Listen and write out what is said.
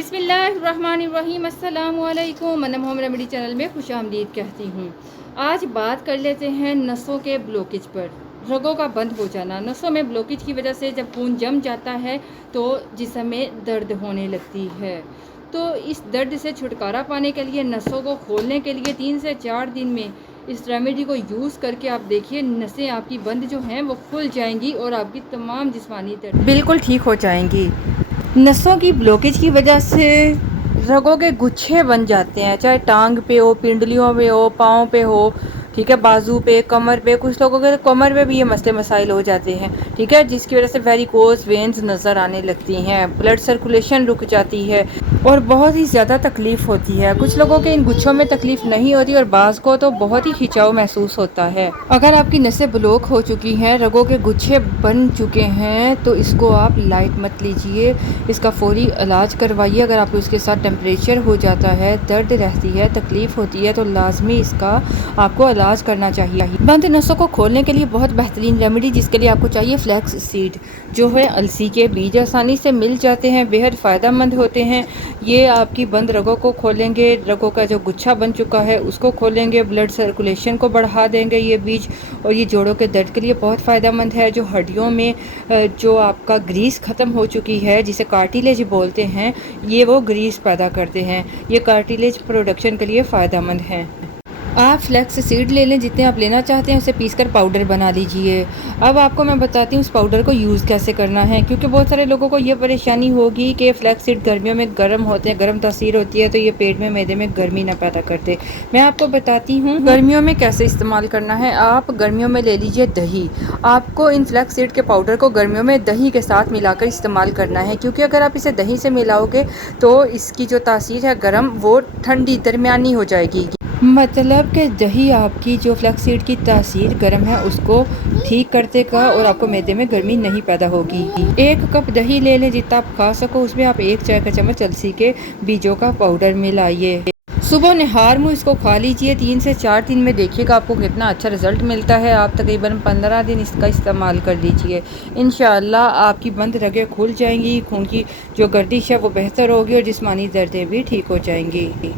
बिस्मिल्लाहिर्रहमानिर्रहीम अस्सलामुअलैकुम। मैं होम रेमेडी चैनल में खुशामदीद कहती हूँ। आज बात कर लेते हैं नसों के ब्लॉकेज पर। रगों का बंद हो जाना। नसों में ब्लॉकेज की वजह से जब खून जम जाता है तो जिस्म में दर्द होने लगती है। तो इस दर्द से छुटकारा पाने के लिए, नसों को खोलने के लिए 3 से 4 दिन में इस रेमेडी को यूज़ करके आप देखिए, नसें आपकी बंद जो हैं वो खुल जाएंगी और आपकी तमाम जिस्मानी दर्द बिल्कुल ठीक हो जाएंगी। नसों की ब्लॉकेज की वजह से रगों के गुच्छे बन जाते हैं, चाहे टांग पे हो, पिंडलियों पे हो, पाँव पे हो, ठीक है, बाजू पे, कमर पे। कुछ लोगों के कमर पे भी ये मसले मसाइल हो जाते हैं, ठीक है, जिसकी वजह से वेरिकोज वेन्स नज़र आने लगती हैं, ब्लड सर्कुलेशन रुक जाती है और बहुत ही ज़्यादा तकलीफ़ होती है। कुछ लोगों के इन गुच्छों में तकलीफ़ नहीं होती और बाज़ को तो बहुत ही खिंचाव महसूस होता है। अगर आपकी नसें ब्लॉक हो चुकी हैं, रगों के गुच्छे बन चुके हैं, तो इसको आप लाइट मत लीजिए, इसका फौरी इलाज करवाइए। अगर आपको इसके साथ टेम्परेचर हो जाता है, दर्द रहती है, तकलीफ़ होती है, तो लाजमी इसका आपको इलाज करना चाहिए। बंद नसों को खोलने के लिए बहुत बेहतरीन रेमेडी, जिसके लिए आपको चाहिए फ्लैक्स सीड, जो है अलसी के बीज आसानी से मिल जाते हैं, बेहद फ़ायदेमंद होते हैं। ये आपकी बंद रगों को खोलेंगे, रगों का जो गुच्छा बन चुका है उसको खोलेंगे, ब्लड सर्कुलेशन को बढ़ा देंगे ये बीज। और ये जोड़ों के दर्द के लिए बहुत फ़ायदेमंद है। जो हड्डियों में जो आपका ग्रीस ख़त्म हो चुकी है, जिसे कार्टिलेज बोलते हैं, ये वो ग्रीस पैदा करते हैं। ये कार्टिलेज प्रोडक्शन के लिए फ़ायदेमंद हैं। आप फ्लैक्स सीड ले लें, जितने आप लेना चाहते हैं उसे पीसकर पाउडर बना लीजिए। अब आपको मैं बताती हूँ उस पाउडर को यूज़ कैसे करना है, क्योंकि बहुत सारे लोगों को ये परेशानी होगी कि फ्लैक्स सीड गर्मियों में गर्म होते हैं, गर्म तासीर होती है, तो ये पेट में, मैदे में गर्मी ना पैदा करते। मैं आपको बताती हूँ गर्मियों में कैसे इस्तेमाल करना है। आप गर्मियों में ले लीजिए दही। आपको इन फ्लैक्स सीड के पाउडर को गर्मियों में दही के साथ मिलाकर इस्तेमाल करना है, क्योंकि अगर आप इसे दही से मिलाओगे तो इसकी जो तासीर है गर्म, वो ठंडी दरमियानी हो जाएगी। मतलब कि दही आपकी जो फ्लैक्स सीड की तासीर गर्म है उसको ठीक कर देगा और आपको मैदे में गर्मी नहीं पैदा होगी। 1 कप दही ले लें, जितना आप खा सको, उसमें आप 1 चाय का चम्मच अलसी के बीजों का पाउडर मिलाइए। सुबह नहार मुँह इसको खा लीजिए। 3 से 4 दिन में देखिएगा आपको कितना अच्छा रिजल्ट मिलता है। आप तकरीबन 15 दिन इसका इस्तेमाल कर लीजिए। इंशाअल्लाह आपकी बंद रगें खुल जाएंगी, खून की जो गर्दिश है वो बेहतर होगी और जिस्मानी दर्दें भी ठीक हो जाएंगी।